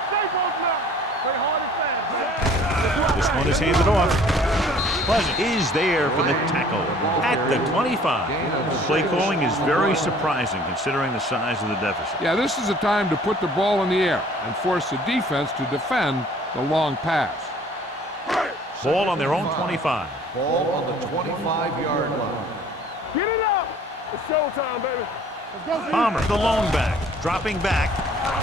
Stay close now. Play hard and fast. This one is handed off. Pleasant is there for the tackle at the 25. Play calling is very surprising considering the size of the deficit. Yeah, this is the time to put the ball in the air and force the defense to defend the long pass. Ball on their own 25. Ball on the 25-yard line. Get it up. It's showtime, baby. Palmer, the lone back, dropping back,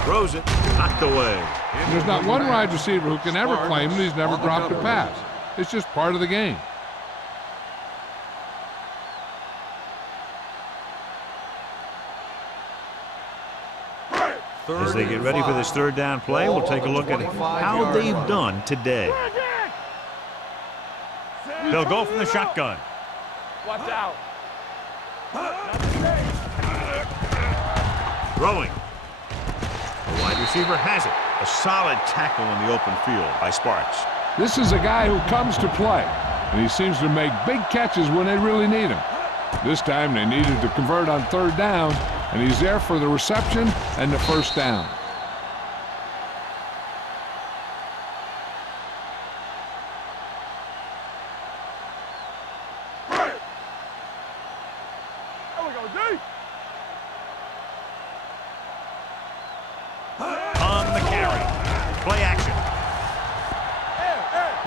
throws it, knocked away. And there's not one wide receiver who can ever claim that he's never dropped a pass. It's just part of the game. As they get ready for this third down play, we'll take a look at how they've done today. They'll go from the shotgun. Watch out. Throwing. The wide receiver has it. A solid tackle in the open field by Sparks. This is a guy who comes to play, and he seems to make big catches when they really need him. This time they needed to convert on third down, and he's there for the reception and the first down. On the carry. Play action.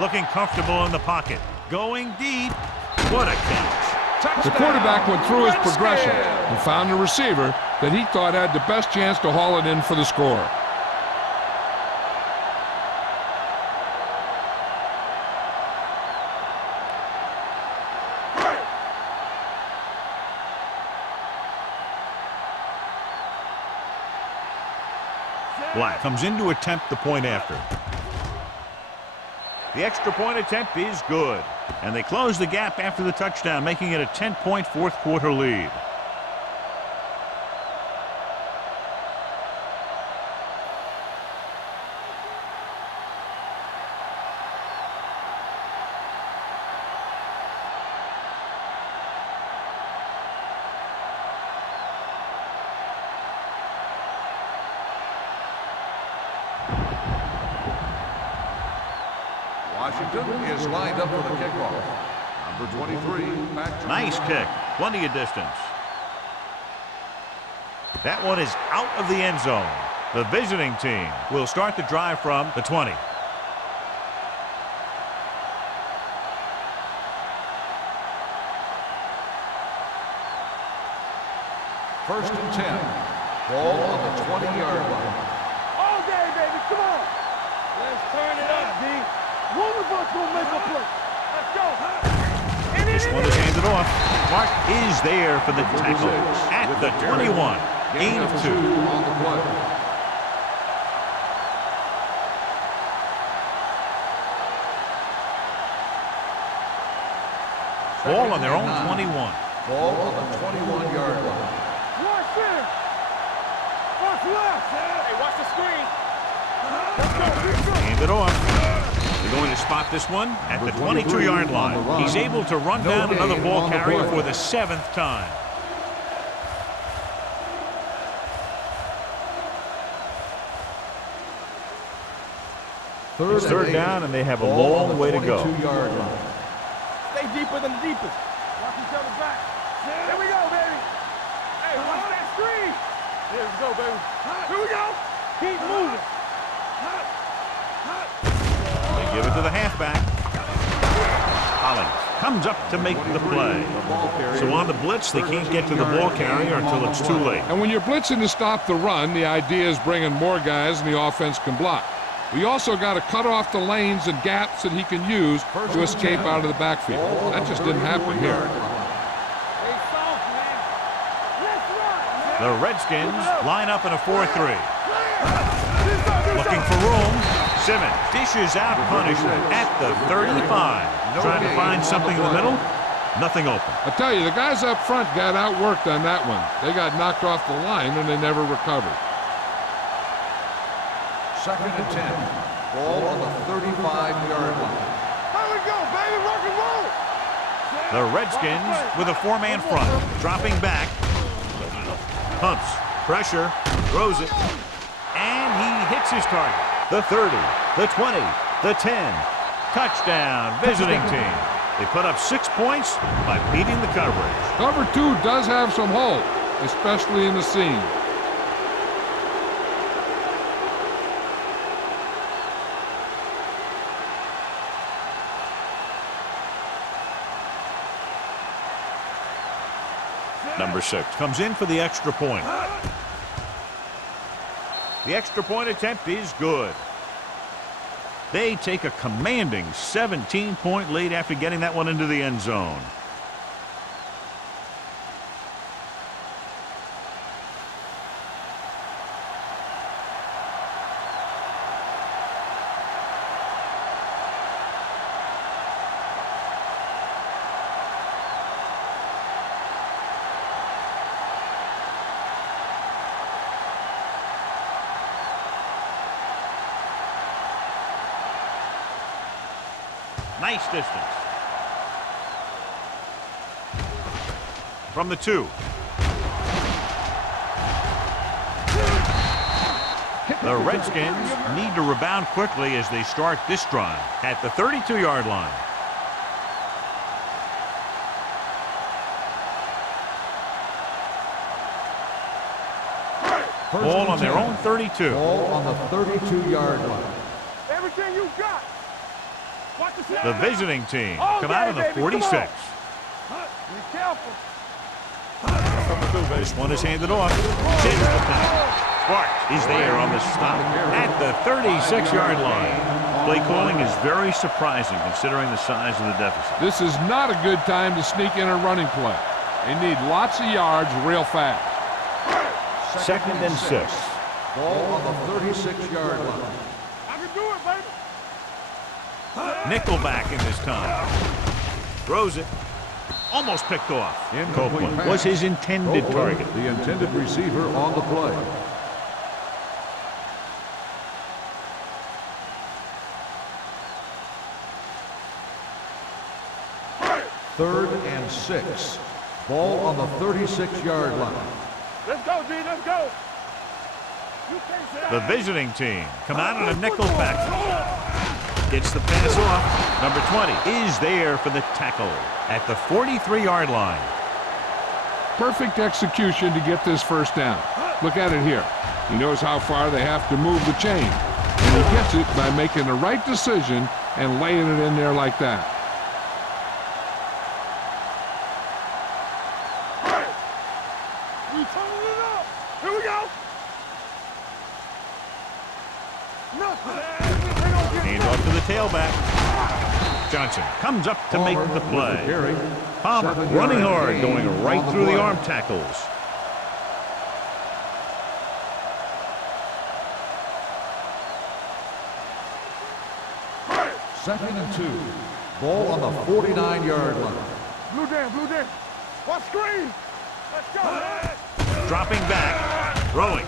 Looking comfortable in the pocket. Going deep. What a catch. The quarterback went through his progression and found a receiver that he thought had the best chance to haul it in for the score. Black comes in to attempt the point after. The extra point attempt is good. And they close the gap after the touchdown, making it a 10-point fourth quarter lead. Washington is lined up for the kickoff. Number 23, back to Nice kick. Plenty of distance. That one is out of the end zone. The visiting team will start the drive from the 20. First and 10. Ball on the 20-yard line. All day, baby. Come on. Let's turn it up, D. One of us will make a play. Let's go. This one is handed off. Mark is there for the tackle at the 21. Gain of 2. On the play. Ball on their own 21. Ball on the 21-yard line. Watch this. Watch left. Hey, watch the screen. Let's go. Handed off. They're going to spot this one at the 22-yard line. He's able to run down another ball carrier for the 7th time. It's third down, and they have a long way to go. Stay deeper than the deepest. Watch each other back. Here we go, baby. Hey, watch that screen. Here we go, baby. Here we go. Keep moving. They give it to the halfback. Collins comes up to make the play. So on the blitz, they can't get to the ball carrier until it's too late. And when you're blitzing to stop the run, the idea is bringing more guys and the offense can block. We also got to cut off the lanes and gaps that he can use to escape out of the backfield. That just didn't happen here. Hey, soft, man. Let's run. The Redskins line up in a 4-3. Looking for room. Simmons dishes out punishment at the 35. Trying to find something in the middle. Nothing open. I tell you, the guys up front got outworked on that one. They got knocked off the line and they never recovered. Second and 10. Ball on the 35-yard line. Here we go, baby. Rock and roll. The Redskins with a 4-man front. Dropping back. Pumps. Pressure. Throws it. And he hits his target. The 30. The 20. The 10. Touchdown. Visiting team. They put up 6 points by beating the coverage. Cover 2 does have some hold, especially in the seam. Number 6 comes in for the extra point. The extra point attempt is good. They take a commanding 17-point lead after getting that one into the end zone. Nice distance. From the 2. The Redskins need to rebound quickly as they start this drive at the 32-yard line. Ball on their own 32. Ball on the 32-yard line. Everything you got. Watch the snap. The visiting team All come day, out of the baby. Come 46. on. Be careful. This one is handed off. Sparks is there on the stop at the 36-yard line. Play calling is very surprising considering the size of the deficit. This is not a good time to sneak in a running play. They need lots of yards real fast. Second and 6. Ball on the 36-yard line. I can do it, baby. Nickelback in this time. Throws it. Almost picked off. Copeland pass. was his intended Copeland, target. the intended receiver on the play. Third and 6. Ball on the 36-yard line. Let's go, G. Let's go. You can't say The visiting team come out in a nickel back. Gets the pass off. Number 20 is there for the tackle at the 43-yard line. Perfect execution to get this first down. Look at it here. He knows how far they have to move the chain. And he gets it by making the right decision and laying it in there like that. we turning it up. Here we go. Hands off to the tailback. Johnson comes up to make the play. Palmer running hard, going right through the arm tackles. Second and 2. Ball on the 49-yard line. Blue down, blue down. Watch screen. Let's go. Dropping back. Throwing.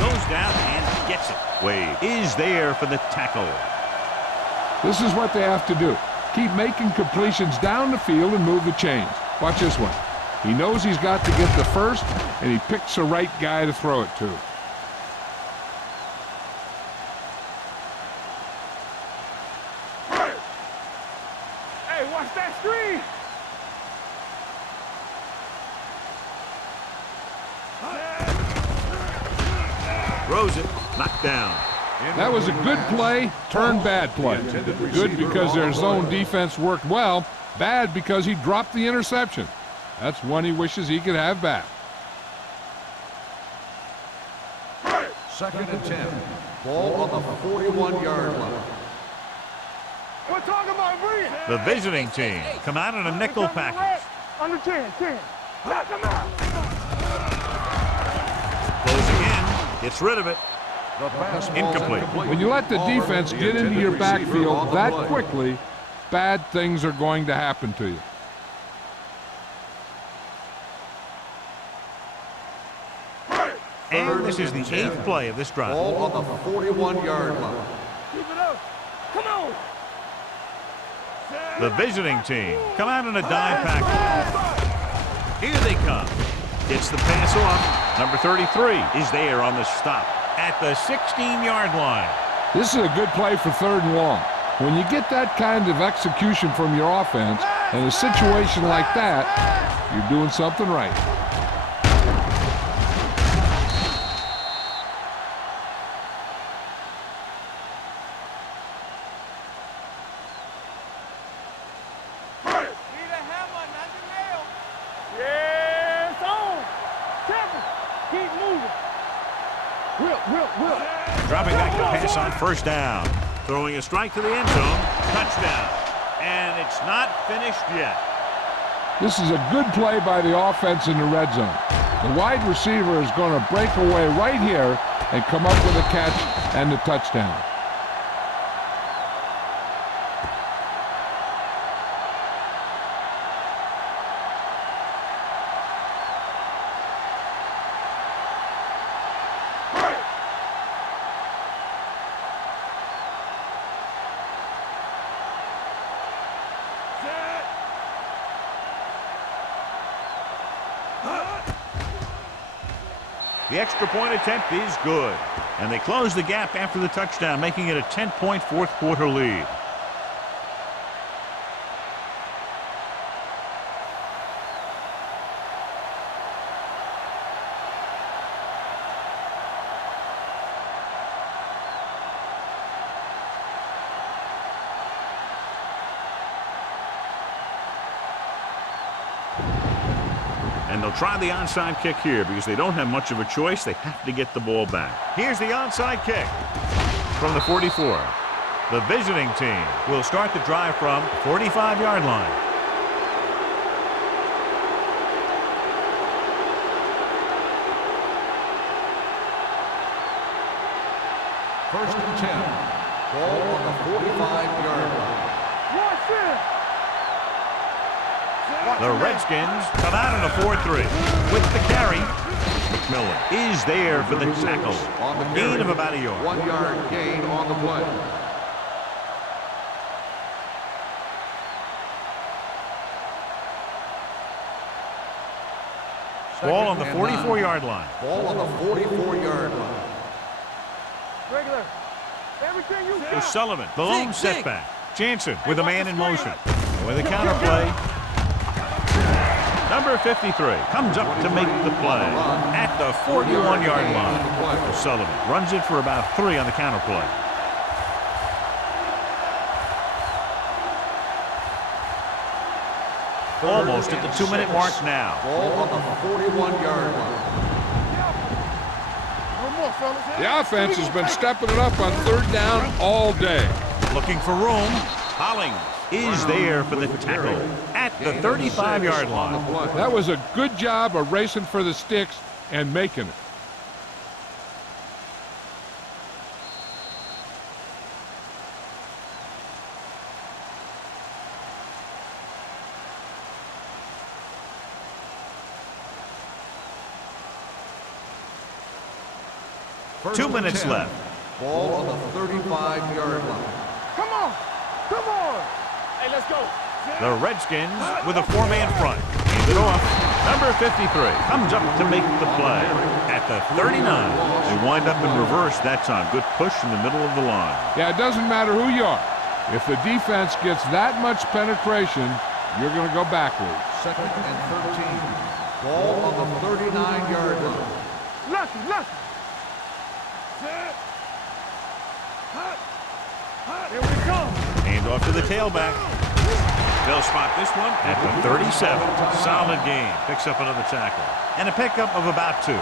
Goes down and gets it. Wade is there for the tackle. This is what they have to do. Keep making completions down the field and move the chains. Watch this one. He knows he's got to get the first, and he picks the right guy to throw it to. Hey, watch that screen. Throws it. Knocked down. That was a good play, turned bad play. Good because their zone defense worked well. Bad because he dropped the interception. That's one he wishes he could have back. Second and 10. Ball on the 41-yard line. We're talking about Bree. The visiting team come out in a nickel package. Under 10, 10. Knock him out. Closing in. Gets rid of it. The pass ball's Incomplete. When you let the defense get into your backfield that quickly, bad things are going to happen to you. And this is the 8th play of this drive. Ball on the 41-yard line. Keep it up. Come on. The visiting team come out in a dime package. Here they come. Gets the pass off. Number 33 is there on the stop at the 16-yard line. This is a good play for 3rd and long. When you get that kind of execution from your offense in a situation like that, you're doing something right. Yeah, it's on. Will. Dropping back to pass on first down. Throwing a strike to the end zone. Touchdown. And it's not finished yet. This is a good play by the offense in the red zone. The wide receiver is going to break away right here and come up with a catch and the touchdown. The extra point attempt is good. And they close the gap after the touchdown, making it a 10-point fourth quarter lead. And they'll try the onside kick here because they don't have much of a choice. They have to get the ball back. Here's the onside kick from the 44. The visiting team will start the drive from the 45-yard line. First and 10. Ball on the 45-yard line. The Redskins come out in a 4-3. With the carry, McMillan is there for the tackle. On the Gain of about a yard. 1 yard gain on the play. Ball on the 44-yard line. Ball on the 44-yard line. Regular. Everything you got. Sullivan, the lone setback. Jansen with a man in motion. With a counter play. Number 53 comes up to make the play at the 41-yard line. Sullivan runs it for about 3 on the counter play. Almost at the 2-minute mark now. Ball on the 41-yard line. The offense has been stepping it up on third down all day. Looking for room. Hollings is there for the tackle at the 35-yard line. That was a good job of racing for the sticks and making it. First 2 and minutes 10. left. Ball on the 35-yard line. Come on. Hey, let's go. The Redskins with a 4-man front. Hand it off. Number 53 comes up to make the play at the 39. They wind up in reverse that time. Good push in the middle of the line. Yeah, it doesn't matter who you are. If the defense gets that much penetration, you're going to go backwards. Second and 13. Ball on the 39-yard line. Listen. Here we come. Hand off to the tailback. They'll spot this one at the 37. Solid game. Picks up another tackle. And a pickup of about 2.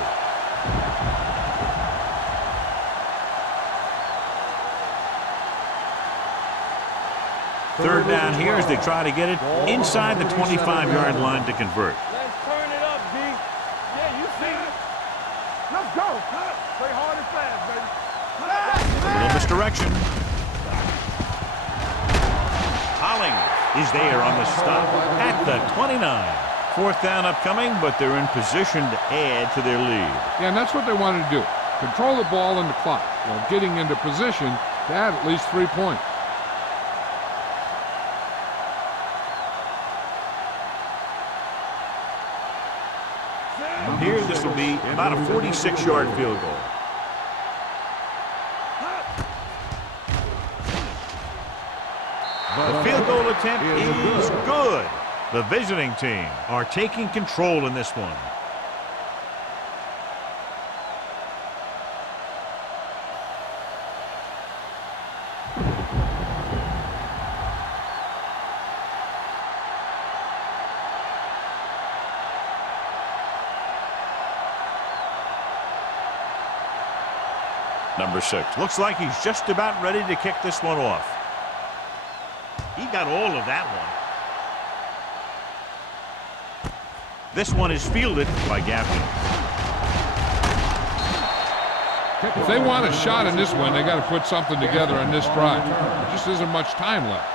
Third down here as they try to get it inside the 25-yard line to convert. Let's turn it up, D. Yeah, you see it. Let's go. Play hard and fast, baby. A little misdirection. Hollings is there on the stop at the 29. Fourth down upcoming, but they're in position to add to their lead. Yeah, and that's what they wanted to do. Control the ball and the clock while getting into position to add at least 3 points. From here, this will be about a 46-yard field goal. The field goal attempt is good. The visiting team are taking control in this one. Number 6. Looks like he's just about ready to kick this one off. He got all of that one. This one is fielded by Gaffney. If they want a shot in this one, they got to put something together on this drive. There just isn't much time left.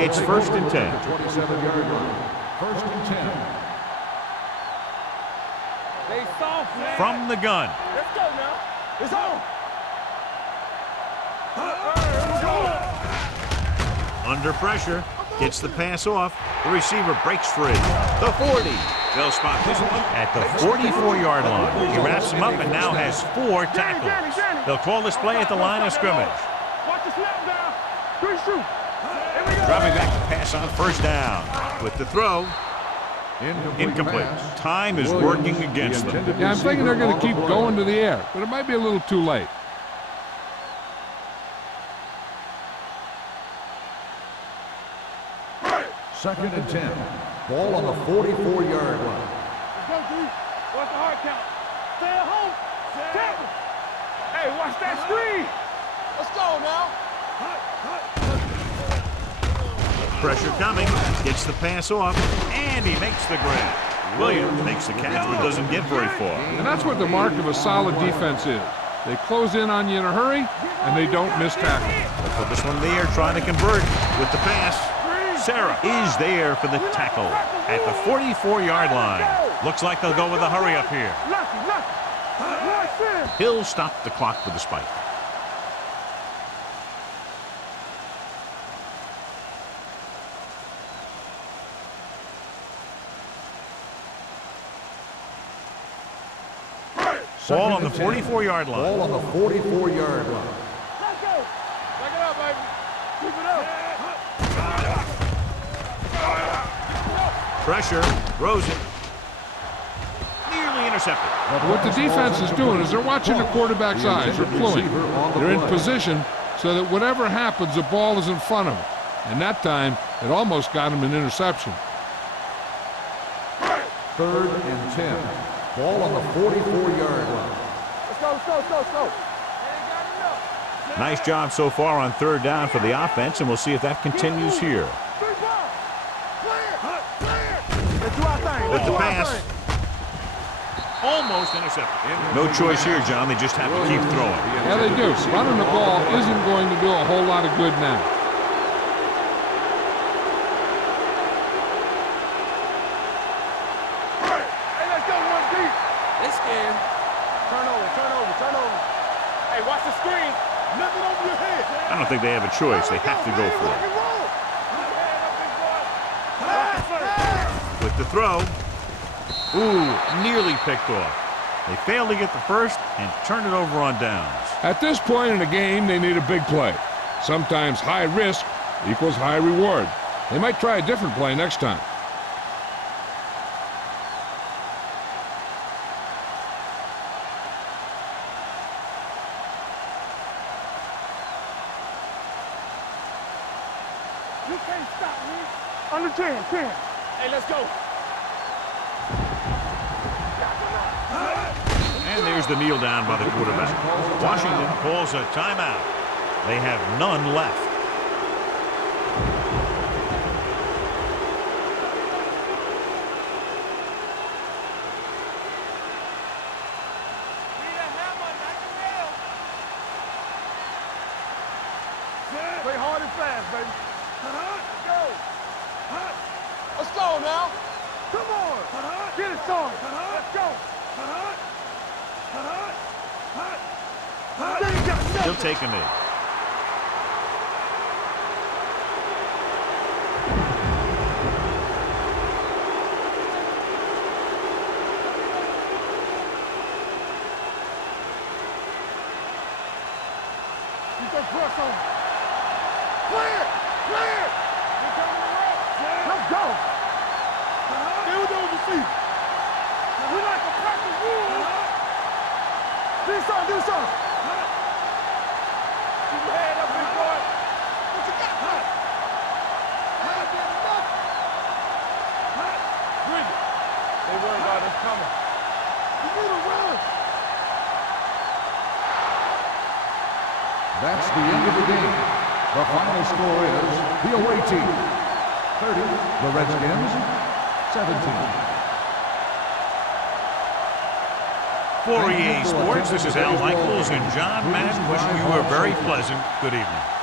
It's 1st and 10. 27-yard line. 1st and 10. They soft, man. From the gun. Let's go now. It's on. Under pressure. Gets the pass off. The receiver breaks free. The 40. They'll spot this one at the 44-yard line. He wraps him up and now has 4 tackles. They'll call this play at the line of scrimmage. Watch the snap down. 3 shoot. Dropping back to pass on 1st down. With the throw. Incomplete. Time is working against them. Yeah, I'm thinking they're going to keep going to the air, but it might be a little too late. Second and 10. Ball on the 44-yard line. Let's go, D. Watch the hard count. Stay at home. Tackle. Hey, watch that screen. Let's go now. Pressure coming. Gets the pass off. And he makes the grab. Williams makes the catch but doesn't get very far. And that's what the mark of a solid defense is. They close in on you in a hurry, and they don't miss tackle. They'll put this one in the air, trying to convert with the pass. Sarah is there for the tackle at the 44-yard line. Looks like they'll go with a hurry up here. He'll stop the clock with the spike. Ball on the 44-yard line. Ball on the 44-yard line. Let's go. Back it up, baby. Keep it up. Pressure, throws it. Nearly intercepted. What the defense is doing is they're watching the quarterback's eyes. They're cluing. They're in position so that whatever happens, the ball is in front of them. And that time, it almost got him an interception. 3rd and 10. Ball on the 44-yard line. Let's go, let's go, let's go, let's go. Nice job so far on 3rd down for the offense, and we'll see if that continues here. Let's do our thing. With the pass. Almost intercepted. No choice here, John. They just have to keep throwing. Yeah, they do. Running the ball isn't going to do a whole lot of good now. Hey, let's go, 1 deep. They scared. Turn over, turn over, turn over. Hey, watch the screen. Nothing over your head. I don't think they have a choice. They have to go for it. With the throw. Ooh, nearly picked off. They failed to get the first and turn it over on downs. At this point in the game, they need a big play. Sometimes high risk equals high reward. They might try a different play next time. You can't stop me. Under 10, 10. Hey, let's go. And there's the kneel down by the quarterback. Washington calls a timeout. They have none left. Play hard and fast, baby. Go. Let's go now. Come on. Get it started. Let's go. He'll take a knee. Keep that press on. Clear. Clear. Let's go. Stay with those receivers. We like to practice rules. Do something, do something. Keep your head up, big boy. What you got? That's the end of the game. The final score is the away team 30, the Redskins 17. For EA Sports, this is Al Michaels and John Madden wishing you a very pleasant good evening.